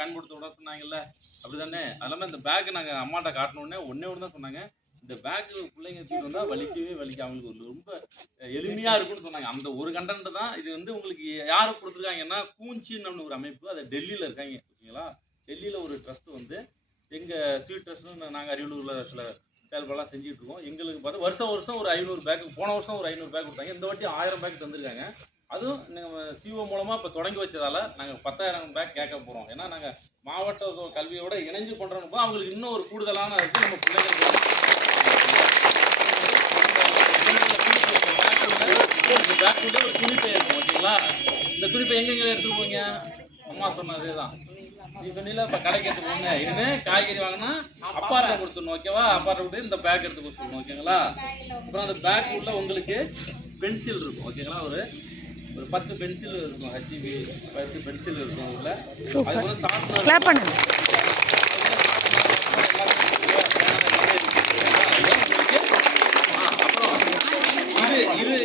பயன்படுத்த விட சொன்னாங்கல்ல, அப்படிதானே? அது இல்லாம இந்த பேக் நாங்க அம்மாட்ட காட்டுனோனே ஒண்ணே ஒண்ணு தான் சொன்னாங்க. இந்த பேக் பிள்ளைங்க தூக்கிட்டு வந்தா வலிக்கவே வலிக்காது. அவங்களுக்கு ஒரு ரொம்ப எளிமையா இருக்கும்னு சொன்னாங்க. அந்த ஒரு கண்டென்ட் தான். இது வந்து உங்களுக்கு யாரு குடுத்துருக்காங்கன்னா, கூஞ்சின்னு ஒரு அமைப்பு. அது டெல்லியில இருக்காங்க. ஓகேங்களா? டெல்லியில ஒரு ட்ரஸ்ட் வந்து எங்க ஸ்வீட் ட்ரஸ்ட்னு நாங்க அரியலூர்ல சில செயல்பாடுலாம் செஞ்சுட்டு இருக்கோம். எங்களுக்கு பார்த்தா வருஷம் வருஷம் ஒரு 500 பேக் போன வருஷம் ஒரு 500 பேக் குடுத்தாங்க. இந்த வாட்டி 1000 பேக் தந்திருக்காங்க. அதுவும் நம்ம சிஓ மூலமா இப்ப தொடங்கி வச்சதால நாங்க 10,000 பேக் கேட்க போறோம். ஏன்னா நாங்க மாவட்ட கல்வியோட இணைஞ்சு பண்றோம்னு அவங்களுக்கு இன்னும் ஒரு கூடுதலான இருக்கு நம்ம பிள்ளைங்களுக்கு இந்த பேக்குள்ள ஒரு துணிப்பை இருக்கும் ஓகேங்களா? இந்த துணிப்பை எங்கெங்க எடுத்துட்டு போவீங்க? அம்மா சொன்னதேதான். நீ சொன்னீல இப்ப கடைக்கு எடுத்து போங்க. இனிமே காய்கறி வாங்கினா அப்பாட்ட கொடுத்துடணும் ஓகேவா? அப்பாட்ட கொடுத்து இந்த பேக் எடுத்து கொடுத்துடணும் ஓகேங்களா? அப்புறம் அந்த பேக் உள்ள உங்களுக்கு பென்சில் இருக்கும் ஓகேங்களா? ஒரு 10 பென்சில் இருக்கும். ஹெச்பி 10 பென்சில் இருக்கும் உள்ள. அதுக்கு சாஃப்ட்வேர் கிளாப் பண்ணுங்க.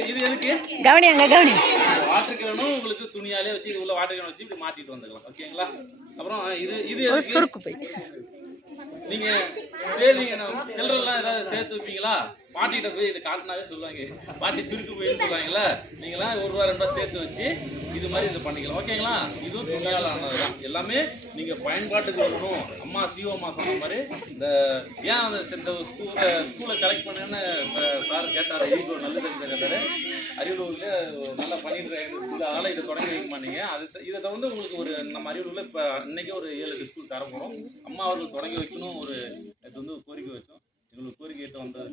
இது எதுக்கு? கவனி அங்க கவனி. வாட்டர் கேனும் உங்களுக்கு துணியாலே வச்சு இது உள்ள வாட்டர் கேன் வச்சு இப்படி மாட்டிட்டு வந்துக்கலாம் ஓகேங்களா? அப்புறம் இது ஒரு சுருக்கு பை. நீங்க சேவிங்க சில்லறெல்லாம் ஏதாவது சேர்த்து வைப்பீங்களா? பாட்டிகிட்ட போய் இது காட்டினாவே சொல்லுவாங்க. பாட்டி சுருக்கு போயின்னு சொல்லுவாங்கல்ல. நீங்களாம் ₹1 2 ஸ்சேர்த்து வச்சு இது மாதிரி இது பண்ணிக்கலாம் ஓகேங்களா? இதுவும் துணியால் ஆனது தான். எல்லாமே நீங்க பயன்பாட்டுக்கு வரணும். அம்மா சிஓ அம்மா சொன்ன மாதிரி இந்த ஏன் அந்த இந்த ஸ்கூலை செலக்ட் பண்ணேன்னு சார் கேட்டார். ஈகோ நல்ல தெரிஞ்ச கேட்டார். அரியலூர்ல நல்லா பண்ணிட்டு அதனால இதை தொடங்கி வைக்க மாட்டீங்க. இதை வந்து உங்களுக்கு ஒரு நம்ம அரியலூர்ல இப்போ இன்னைக்கு ஒரு 7-8 ஸ்கூல் தர போகிறோம். அம்மா அவர்கள் தொடங்கி வைக்கணும் ஒரு இது வந்து கோரிக்கை வச்சோம். எங்களுக்கு கோரிக்கை வந்தது